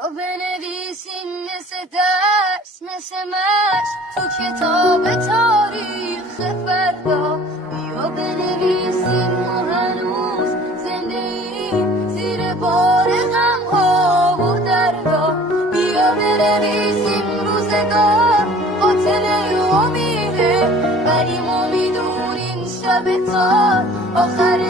بیا بنویسیم مثل درس مثل مشق تو کتاب تاریخ فردا. بیا بنویسیم ما هنوز زنده ایم زیر بار غم‌ها و دردا. بیا بنویسیم روزگار قاتل امیده، ولی ما میدونیم شب تا آخر